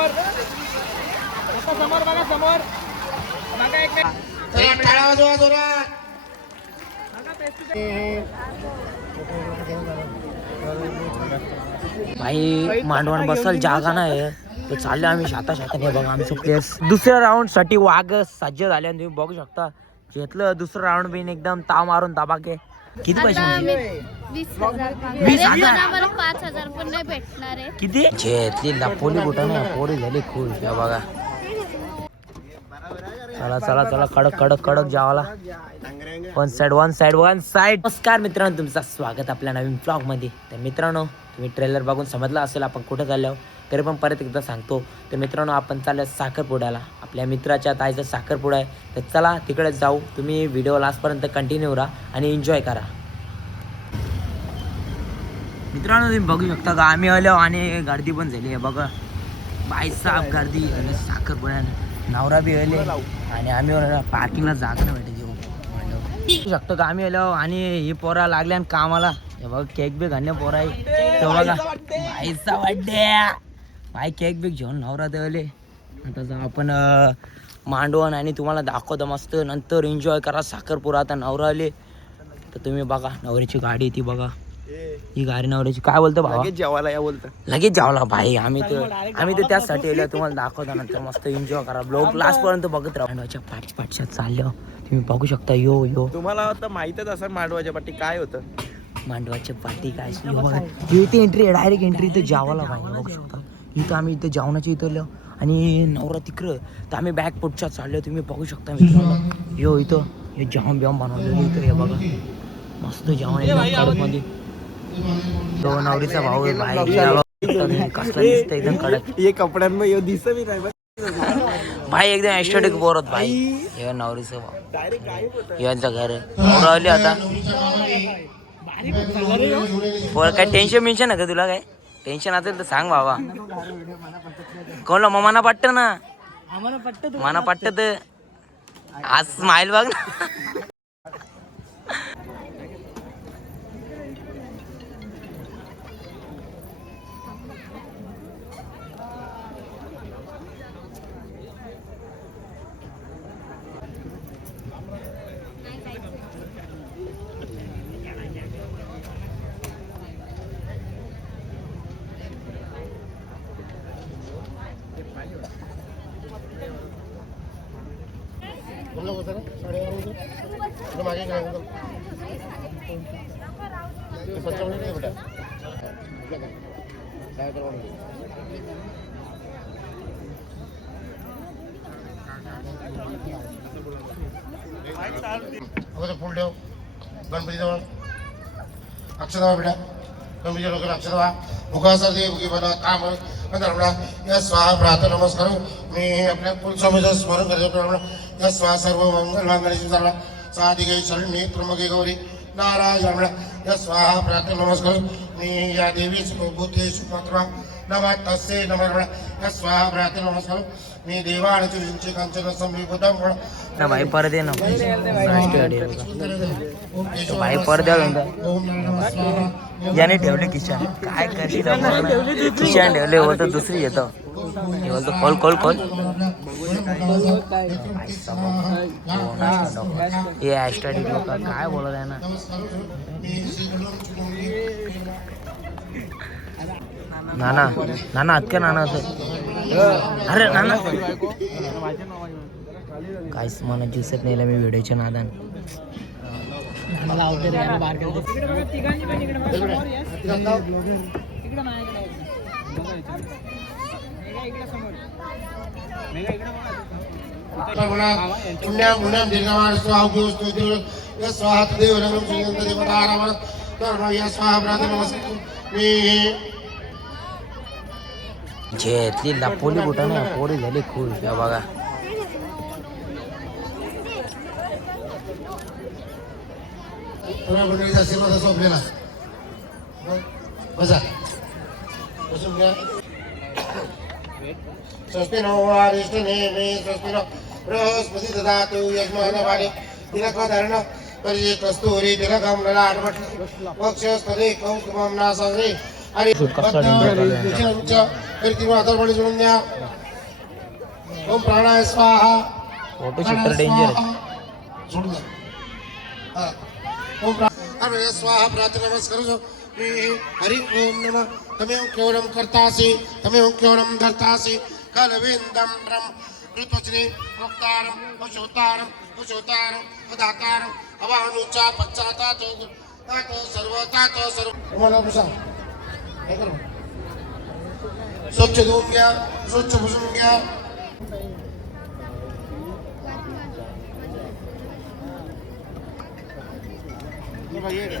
समोर. आता समोर बघा समोर. बघा एक. भाई मांडवण बसल जागा नाही तर चालले आम्ही शाता शाताने बघा आमचे प्लेयर्स दुसऱ्या राऊंडसाठी वाघ सज्ज झाले आणि तुम्ही बघू शकता. घेतलं दुसरं राऊंड बिन एकदम ताव मारून ताबाके. किती पैसे आता वीस हजार मागणार वीस आहे, हजार? पण आम्हाला पाच हजार पण नाही भेटणार आहे. किती? घेतली लपोली कुठं नाही? पोरी झाली खुश या बघा. चला चला चला कडक कडक कडक जावाला. One side one side one side नमस्कार मित्रांनो तुमचं स्वागत आपल्या नवीन ब्लॉगमध्ये. तर मित्रांनो तुम्ही ट्रेलर बघून समजलं असेल आपण कुठं चाललो तरी पण परत एकदा सांगतो. तर मित्रांनो आपण चाललो साखरपुड्याला. आपल्या मित्राच्या ताईचा साखरपुडा आहे. तर चला तिकडे जाऊ. तुम्ही व्हिडिओ लास्टपर्यंत कंटिन्यू राहा आणि एन्जॉय करा. मित्रांनो तुम्ही बघू शकता का आम्ही आलो आणि गर्दी पण झाली आहे. बघा बायसाप गर्दी साखरपुड्यानं नवरा बी आले. आणि आम्ही पार्किंगला जागा नाही भेटायची शकतो का? आम्ही आलो आणि ही पोरा लागल्या आणि कामाला. हे बघा केक बी घालणे पोरा आहे. तो बघा बाईचा वाटते बाई केक बी घेऊन नवरा देवले. तसं आपण मांडवण आणि तुम्हाला दाखवतो मस्त. नंतर एन्जॉय करा साखरपुरा. आता नवरा आले. तर तुम्ही बघा नवरीची गाडी ती बघा. ही गाडी नवऱ्याची. काय बोलतो भावा? जेवायला या बोलत. लगेच जावला भाई. आम्ही तर आम्ही तर त्याचसाठी आलो तुम्हाला दाखवतो नंतर मस्त एन्जॉय करा. ब्लॉग लास्ट पर्यंत बघत राहा. मांडवाच्या पाठी पाठशात चाललो तुम्ही बघू शकता. यो यो. तुम्हाला आता माहितच असं मांडवाच्या पाठी काय होतं. मांडवाच्या पाठी काय ही इथे एंट्री डायरेक्ट एंट्री इथं जावाला पाहिजे बघू शकता. इथं आम्ही इथं जेवणाच्या इथं आलो. आणि नवरा तिकडं. तर आम्ही बॅग पुढच्या चाललो तुम्ही बघू शकता मित्रांनो. यो इथं. हे जाम बियाम बनवलेलं इथं. हे बघा. मस्त जेवण एकदम तो नवरीचा भाऊ आहे भाई. कसला दिसतं एकदम कडक. हे कपड्यांमध्ये दिसत मी नाही भाई एकदम एस्टेटिक बोरत भाई. हे नवरीचं भाऊ डायरेक्ट गायब होत. यांचं घर आहे. आली आता. पोर काय टेन्शन बिन्शन आहे का तुला काय? टेन्शन असेल तर सांग बाबा कोणला ममाना पट्ट ना? मना पट्टत आज स्माइल बघ ना. अगोदर फुल ठेव गणपती जवळ अक्षरवा बेटा। गणपती लोक अक्षरवा मुखासाठी मुखी बना काम म्हणा या स्वाहा प्रात नमस्कार मी आपल्या कुलस्वामीचं स्मरण करतो प्रमाणे या स्वाहा सर्व मंगल मांगल्याची झाला साधिके शरण्ये त्र्यंबके गौरी नारायण स्वाहा प्रात नमस्कार मी या देवी बुद्धे सुपात्रा। नवा तसे नमः या स्वाहा प्रात नमस्कार मी देवा आणि तुझ्यांचे कांचन म्हणा ना भाई परत ये ना। भाई परत याने ठेवले किशन काय करशील? आपण? किशन ठेवले होतं दुसरी येतं. हे खोल खोल खोल हे लोक काय बोलत आहे ना? नाना नाना अतक्या नाना असं. अरे नाना. काहीच मला दिसत नाही मी व्हिडिओच्या नादान. इकडे बघा. समोर yes. इकडे माझ्याकडे बघा इथे. मेघा इकडे समोर. मेघा इकडे बघा. पुण्या पुण्या दीर्घमान स्वाहा वस्तू या स्वाहा देव नगरम श्रीयंत देवता आराम तर या स्वाहा मी घेतली लपोली कुठं नाही पोरी झाली खुश या बघा. आशीर्वाद असो आपल्याला बसा. बसून घ्या. स्वस्ति नो वारिष्ठ नेमे स्वस्ति नो बृहस्पती ददातु यजमान वाले तिलकधारण परिजे कस्तुरी तिलकम ललाट वक्षस्तदे कौस्तुभम नासरे आणि कसं enjoy करतोय? तरी ती हातावर पाणी सोडून द्या ओम प्राणाय स्वाहा। फोटो प्राणाय शूटर डेंजर. सोडून द्या. ओम प्रा- अरे स्वाहा प्रार्थना नमस्कार હરિ ઓમ નમ તમે હું કેવલમ કરતા છે તમે હું કેવલમ ધરતા છે કલવેન્દમ બ્રહ્મ ઋતુશ્રી મુક્તારમ અશોતારમ અશોતારમ અદાતારમ અવાનુચા પચ્ચાતા તો તાતો સર્વ તાતો સર્વ તમારો પ્રસાદ એ કરો स्वच्छ धुवून घ्या स्वच्छ पुसून घ्या हे बघ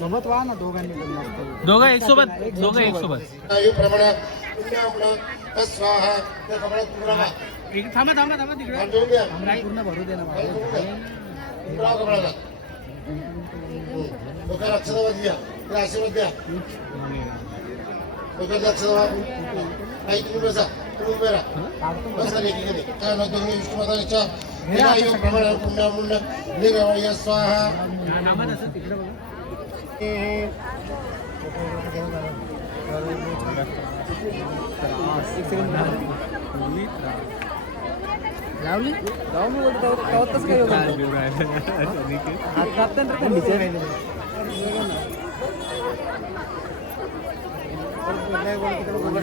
सोबत व्हा ना दोघांनी. दोघं एक सोबत दोघं एक सोबत. थांबा थांबा थांबा तिकडे. पूर्ण भरू दे ना घ्या. त्याला आशीर्वाद द्या. अक्षरवाद काही तुम्ही बसा. तुम्ही उभे राहा. बसा एकीकडे काय ना तुम्ही विष्णुमाताच्या भ्रमण पुन्हा पुण्यामुंड निरवय स्वाहा लावली. लावून बोलतो काय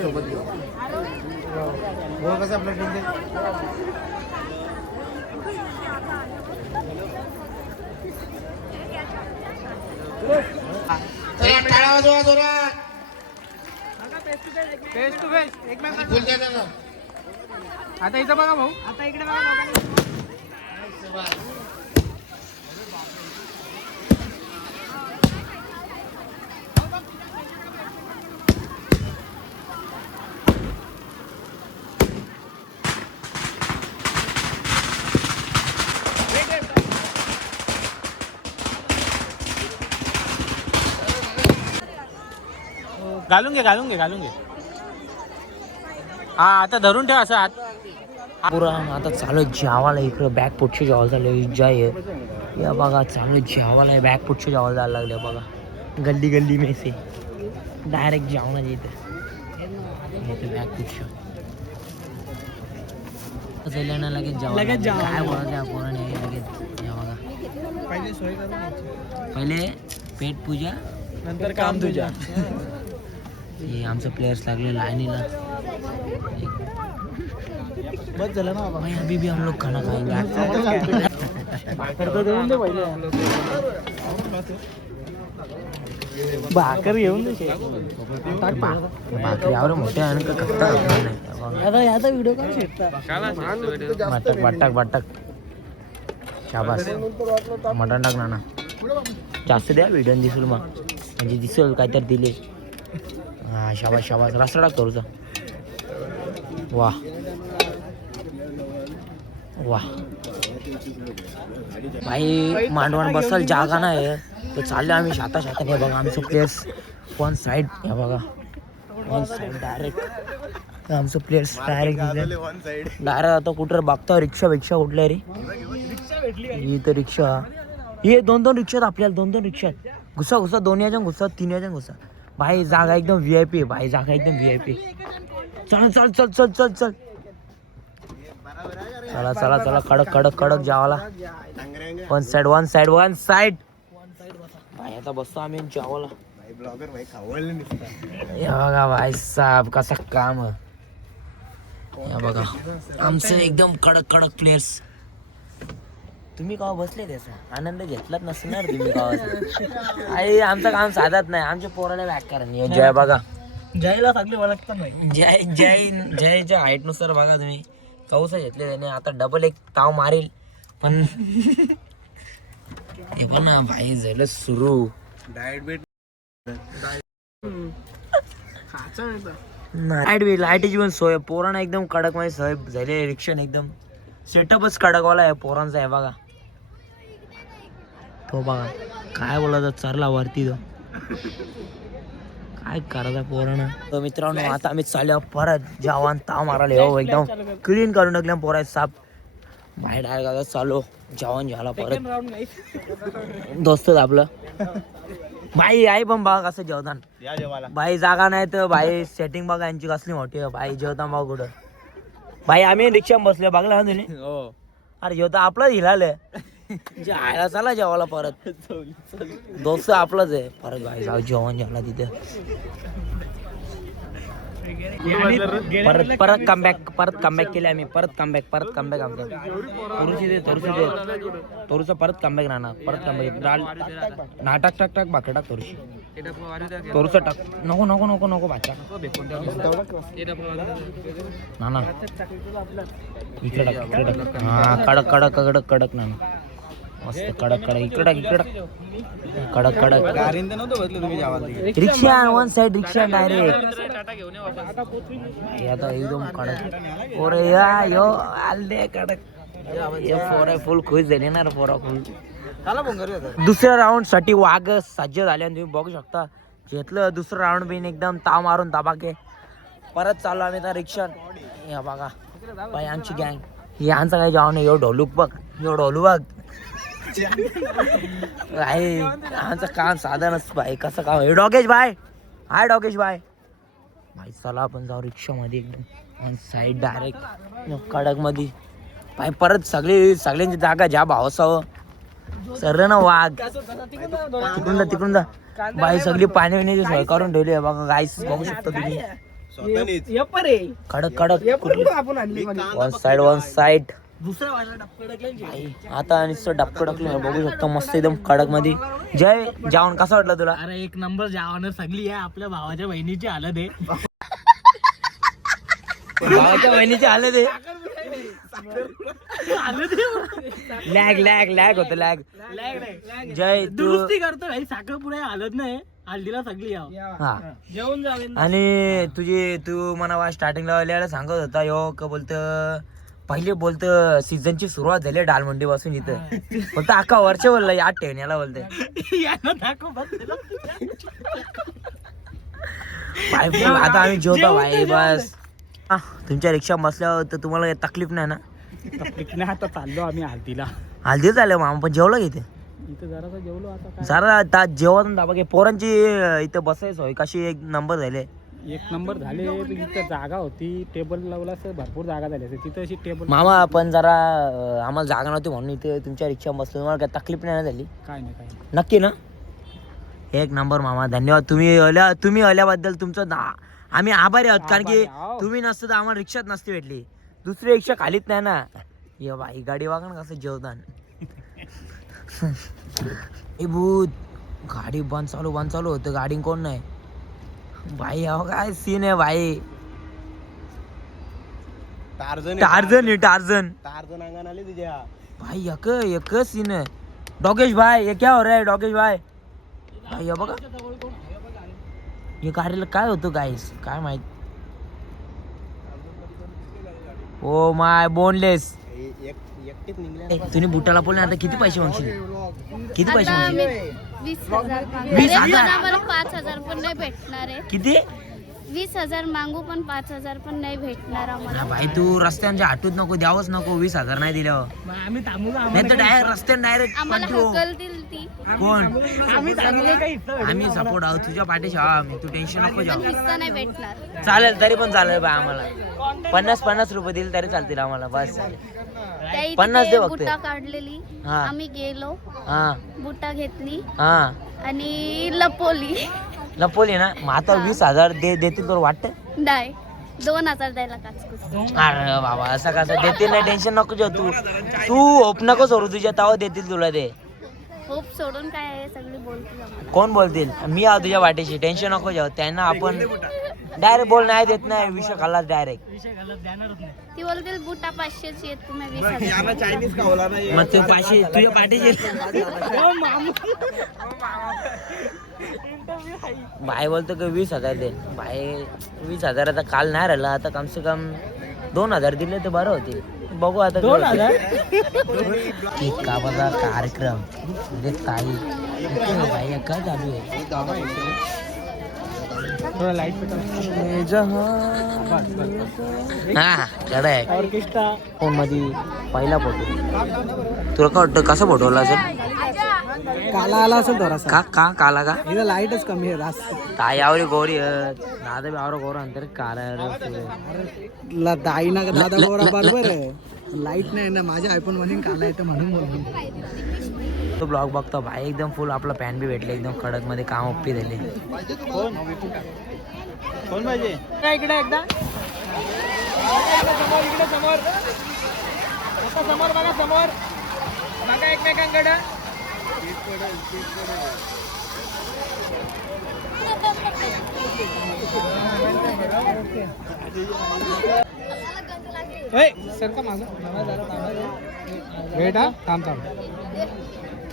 सोबत घेऊ कसं आपलं टाळा वाजवा जोरात. फेस टू फेस एकमेकांना फुल द्या त्यांना आता इथं बघा भाऊ. आता इकडे बघा दोघांनी. घालून घे घालून घे घालून घे. हा आता धरून ठेव असं हात. पुरा आता चालू जेवायला इकडं. बॅग पुढचे जेवायला झालं जय या बघा चालू आहे जेवायला. आहे बॅग पुढचे जेवायला जायला लागले बघा. गल्ली गल्ली में से डायरेक्ट जेवणाच्या इथे. इथे बॅग पुढच्या ना लगेच जेवायला लगेच. काय पोराने लगेच. या बघा. पहिले पेट पूजा. नंतर काम तुझ्या. हे आमचं प्लेयर्स लागले लाईनीला बस झालं ना बाबा भाई अभी भी हम लोग खाना खाएंगे. भाकर घेऊन भाकर. यावर मोठे का आता व्हिडिओ बटक बटक बटक. शाबास. मटण टाक ना जास्त द्या व्हिडिओ दिसेल मग. म्हणजे दिसेल काहीतरी दिले हा शाबास शाबास. रास्ता टाक तुझा वा वा भाई मांडवण बसल जागा नाही तर चालले आम्ही शाता शाताने बघा आमचं प्लेयर्स वन साईड हे बघा. वन साईड डायरेक्ट आमचं प्लेयर्स डायरेक्ट डायरेक्ट आता कुठं बघतो रिक्षा बिक्षा कुठल्या रे? ही तर रिक्षा. हे दोन दोन रिक्षात आपल्याला दोन दोन रिक्षात. घुसा घुसा. दोन याच्या घुसा तीन याच्या घुसा. भाई जागा एकदम व्ही आय पी भाई जागा एकदम व्ही आय पी चल चल चल चल चल चल. चला चला चला कडक कडक कडक जावाला. One side one side one side भाई आता बसतो आम्ही जावाला. बघा भाई साहेब कसा काम. बघा. आमचे एकदम कडक कडक प्लेयर्स तुम्ही का बसले त्याचा आनंद घेतलाच नसणार तुम्ही का आई आमचं काम साधत नाही. आमच्या पोराला बॅक करा. जय बघा. जायला सांगले ओळखता नाही. जय जय जयच्या हाईटनुसार बघा तुम्ही. कौस घेतले त्याने. आता डबल एक ताव मारेल. पण हे पण ना भाई झालं सुरू. लाइट बी लाईटीची पण सोय. पोरांना एकदम कडकमध्ये सोय झाली रिक्षा एकदम सेटअपच कडकवाला आहे. पोरांचा आहे बघा. तो बघा काय बोलायचं चरला वरती तो. काय करायचं पोरानं? तर मित्रांनो आता आम्ही चाललो परत. जवान ताव मारायला हो एकदम. क्लीन करून टाकल्या पोरा साप. बाहेर डायरेक्ट चालू. जवान झाला परत. दोस्त आपलं. भाई आहे पण बघा कसं जेवतान. भाई जागा नाही तर भाई सेटिंग बघा यांची कसली मोठी आहे. भाई जेवतान बघा कुठं. भाई आम्ही रिक्षा बसले बघला तुम्ही? अरे जेवता आपलं हिलाले जायला आयला चला जेवायला परत. दोस्त आपलाच आहे. परत भाई जाऊ जेवण जेवला तिथे. परत परत कमबॅक परत कमबॅक केले आम्ही. परत कमबॅक परत कमबॅक आमचं. तरुशी दे तरुशी दे. तरुचं परत कमबॅक राहणार. परत कमबॅक डाल नाटक टाक टाक बाकी टाक तरुशी तरुचं टाक. नको नको नको नको बाचा ना ना. इकडे टाक इकडे टाक. हा कडक कडक कडक कडक ना. मस्त कडक कडक इकडे. टाक इकडे टाक कडक कडक rickshaw one side rickshaw direct आता एकदम कडक. ओरे या यो आले कडक. हे पोरं फुल खुश झाले ना रे पोरं फुल दुसऱ्या राऊंडसाठी वाघ सज्ज झाले आणि तुम्ही बघू शकता. घेतलं दुसरं राऊंड बिन एकदम ताव मारून ताबाके. परत चाललो आम्ही त्या रिक्षा. या बघा. बाई आमची गँग हे आमचं काही जाऊ नाही यो ढोलूक बघ. यो ढोलू बघ. आहे आमचं काम साधनच बाई कसं काम? हे डॉगेश बाय हाय डॉगेश बाय भाई चला आपण जाऊ रिक्षामध्ये एकदम. साईड डायरेक्ट कडकमध्ये भाई परत सगळी सगळ्यांची जागा ज्या भावसावं सर ना वाघ. तिकडून जा तिकडून जा. बाई सगळी पाणी पिण्याची सोय करून ठेवली आहे. बघा गाईस बघू शकता तुम्ही. कडक कडक. वन साइड वन साइड आता नुसतं डबकं टाकलं बघू शकतो मस्त एकदम कडकमध्ये जय जेवण कसं वाटलं तुला? अरे एक नंबर जेवण सगळी आहे आपल्या भावाच्या बहिणीची हालत आहे. भावाच्या बहिणीचे आले ते लॅग लॅग लॅग होत लॅग जय दुरुस्ती करतो भाई साखरपुडा हालत नाही. हल्दीला सगळी हा. जेवण जावे आणि तुझी तू मला स्टार्टिंगला आल्याला सांगत होता यो का बोलत पहिले बोलत सीझनची सुरुवात झाली डालमंडी पासून इथं. फक्त अख्खा वर्ष बोलला या ठेवण्याला बोलते आता आम्ही जेवतो भाई बस. हा, तुमच्या रिक्षा बसल्यावर तर तुम्हाला तकलीफ नाही ना? नाही आता चाललो आम्ही हल्दीला हल्दी झालं मामा पण जेवलं इथं? जरासा जेवलो आता जरा जेवण दाबा पोरांची इथं बसायचं कशी एक नंबर झाले. एक नंबर झाले इथं जागा होती टेबल लावला असं भरपूर जागा झाली असते तिथं अशी टेबल मामा पण जरा अं, आम्हाला जागा नव्हती म्हणून इथे तुमच्या रिक्षा बसलो. तुम्हाला काही तकलीफ नाही ना झाली? काय नाही काय नाही. नक्की ना? एक नंबर मामा. धन्यवाद. तुम्ही आल्या तुम्ही आल्याबद्दल तुमचं ना आम्ही आभारी आहोत. कारण की आभारी आहोत. तुम्ही नसतं तर आम्हाला रिक्षात नसती भेटली. दुसरी रिक्षा खालीच नाही ना? ये बाई गाडी वागा ना कसं जेवतान. ए भूत गाडी बंद चालू बंद चालू होतं. गाडी कोण नाही. भाई अहो काय सीन आहे भाई? टार्झन आहे. टार्झन भाई एक एक सीन है डॉगेश भाई ये क्या हो रहा है डॉगेश भाई? भाई हे बघा. हे गाडीला काय होतं गाईस काय माहीत? ओ माय बोनलेस तुम्ही बुटाला बोलले आता किती पैसे मागशील? किती पैसे मागशील? वीस हजार वीस? पण आम्हाला पाच हजार पण नाही भेटणार आहे. किती? वीस हजार मागू पण पाच हजार पण नाही भेटणार आम्हाला. भाई तू रस्त्यांच्या आठवत नको द्यावंच नको वीस हजार नाही दिल्यावर मग आम्ही थांबू का? नाही तर डायरेक्ट रस्त्याने डायरेक्ट आम्हाला हकलतील ती कोण? आम्ही थांबू. का काही इथं? आम्ही सपोर्ट आहोत तुझ्या पाठीशी. आहोत आम्ही तू टेन्शन नको पण जाऊ हिस्सा नाही भेटणार. चालेल तरी पण चालेल बा आम्हाला. पन्नास पन्नास रुपये दिले तरी चालतील आम्हाला बस. पन्नास दे फक्त. बुटा काढलेली. हा. आम्ही गेलो. हा. बुटा घेतली. हा. आणि लपवली लपवली ना? मग आता वीस हजार दे देतील तर वाटतं? नाही. दोन हजार द्यायला काचकूच अरे बाबा असं कसं? देतील नाही टेन्शन नको घेऊ तू. तू होप नको सोडू तुझ्या ताव देतील तुला ते होप सोडून काय आहे? सगळी बोलतील आम्हाला. कोण बोलतील? मी आहो तुझ्या वाटेशी. टेन्शन नको जाऊ त्यांना आपण डायरेक्ट बोल नाही देत नाही विषय खाल्ला डायरेक्ट विषय घालत देणारच नाही. ती बोलतील बुटा पाचशेची आहेत तुम्ही वीस हजार. मग ते पाचशे तुझ्या पाठीशी बाय बोलतो की वीस हजार दे. बाय वीस हजार आता काल नाही राहिला आता कम से कम दोन हजार दिले तर बरं होते बघू आता दोन हजार? केक कापाचा कार्यक्रम. म्हणजे ताई. इथे बाई काय चालू आहे? थोडा लाइट हा खरं आहे. ऑर्केस्ट्रा. फोनमध्ये पहिला फोटो तुला काय वाटतं कसा फोटो आला असेल? काला आला असेल थोडासा का का काला का? इथं लाईटच कमी आहे जास्त ताई आवरी गौरी दादा बी आवरो गौर अंतर काला ला दाई ना दादा गोरा बरोबर आहे. लाइट नाही ना माझ्या आयफोनमध्ये काला येतं म्हणून बोलतो तो ब्लॉग बघतो भाई. एकदम फुल आपला पॅन बी भेटले. एकदम कडकमध्ये काम ओप्पी दिले. कोण? पाहिजे? इकडे एकदा. समोर इकडे समोर. समोर बघा समोर. बघा एकमेकांकडे. सर का माझं हा थांब थांब.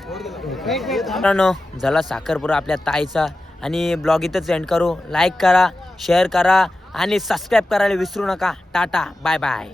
मित्रांनो झाला साखरपुरा आपल्या ताईचा. आणि ब्लॉग इथंच एंड करू. लाईक करा शेअर करा आणि सबस्क्राईब करायला विसरू नका. Tata bye bye